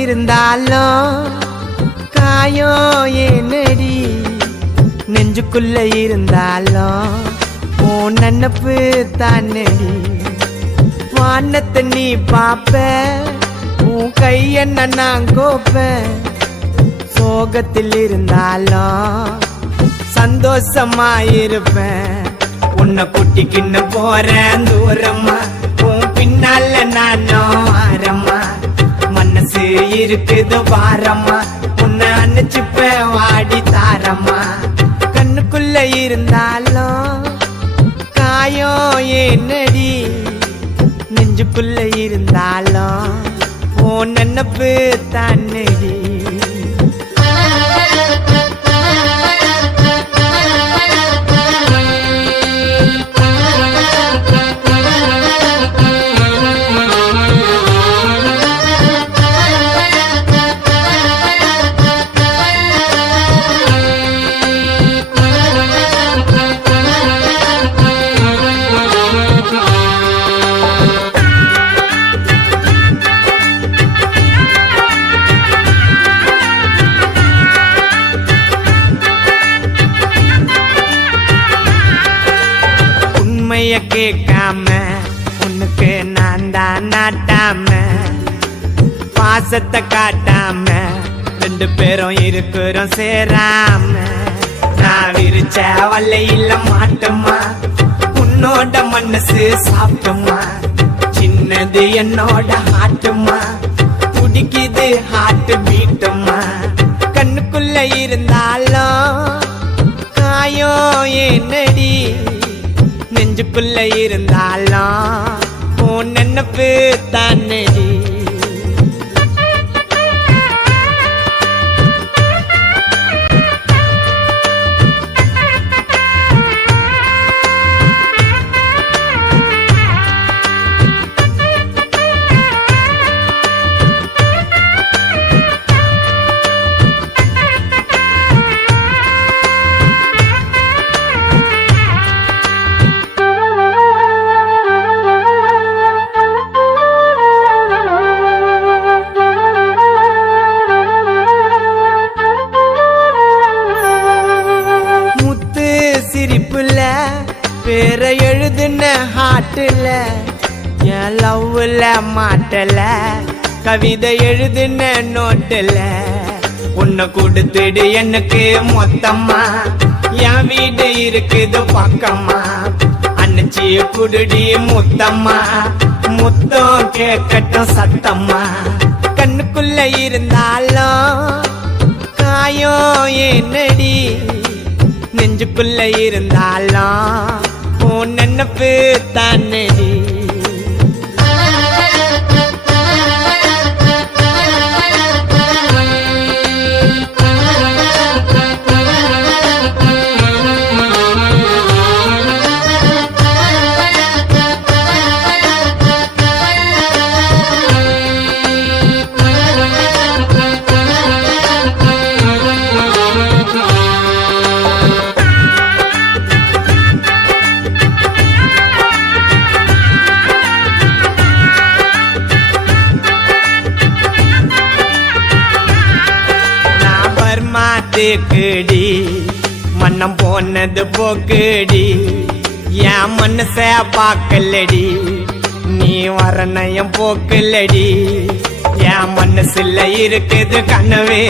இருந்தாலும் காயம் ஏனடி, நெஞ்சுக்குள்ள இருந்தாலும் உன் நினப்பு தானடி. வானத்தை நீ பாப்ப, உன் கையென்ன நான் கோப்ப. சோகத்தில் இருந்தாலும் சந்தோஷமா இருப்பேன். உன்னை குட்டிக்கின்னு போறேன் தூரமா, உன் பின்னால நானும் ஆரம்மா. மனசு இருக்குது பாரம்மா, உன்னை அணைச்சுப்பேன் வாடி தாரம்மா. கண்ணுக்குள்ள இருந்தாலும் காயம் ஏனடி, நெஞ்சுக்குள்ள இருந்தாலும் உன் நினப்பு தானடி. கேட்காம உனக்கு நான் தான் நாட்டாம, பாசத்தை காட்டாம ரெண்டு பேரும் இருக்கிறோம் சேராம. நான் விரிச்ச வல்லையில மாட்டோமா, உன்னோட மனசு சாப்பிட்டோமா. சின்னது என்னோட ஹாட்டுமா, குடிக்குது ஹாட்டு பீட்டுமா. கண்ணுக்குள்ள இருந்தாலும் காயம் ஏனடி, நெஞ்சுக்குள்ள இருந்தாலும் உன் நினப்பு தானடி. சிரிப்புல பேரை எழுதுன ஹாட்டுல, என் லவ்ல மாட்டல கவிதை எழுதுன நோட்டுல. உன்னை கொடுத்துடு எனக்கு மொத்தமா, என் வீடு இருக்குது பக்கமா. அன்னைச்சி குடுடி முத்தம்மா, முத்தம் கேட்கட்டும் சத்தம்மா. கண்ணுக்குள்ள இருந்தாலும் காயம் ஏனடி, நெஞ்சுக்குள்ள இருந்தாலும் உன் நினப்பு தானடி. கேடி மன்னம் போனது போக்குடி, என் மனச பாக்கலடி. நீ வரணையம் போக்கலடி, என் மனசுல இருக்குது கனவே.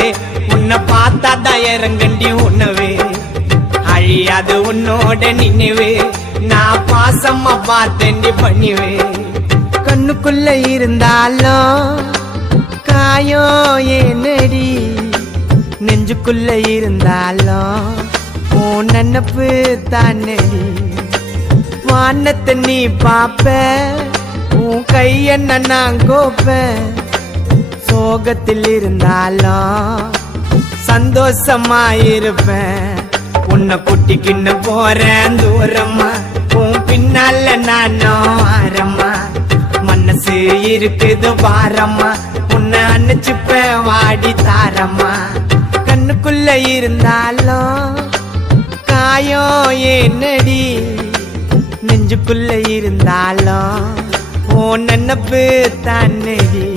உன்னை பார்த்தாதான் இறங்கண்டி உணவே, அழியாது உன்னோட நினைவே. நான் பாசமா பார்த்தேன்டி பண்ணிவே. கண்ணுக்குள்ள இருந்தாலும் காயம் ஏனடி, நெஞ்சுக்குள்ள இருந்தாலும் உன் நினப்பு தானடி. வானத்தை நீ பாப்ப, உன் கையென்ன நான் கோப்ப. சோகத்தில் இருந்தாலும் சந்தோஷமா இருப்பேன். உன்னை குட்டிக்கின்னு போறேன் தூரமா, உன் பின்னால நானும் ஆரம்மா. மனசு இருக்குது பாரம்மா, உன்னை அணைச்சுப்பேன் வாடி தாரம்மா. கண்ணுக்குள்ள இருந்தாலும் காயம் ஏனடி, நெஞ்சுக்குள்ள இருந்தாலும் உன் நினப்பு தானடி.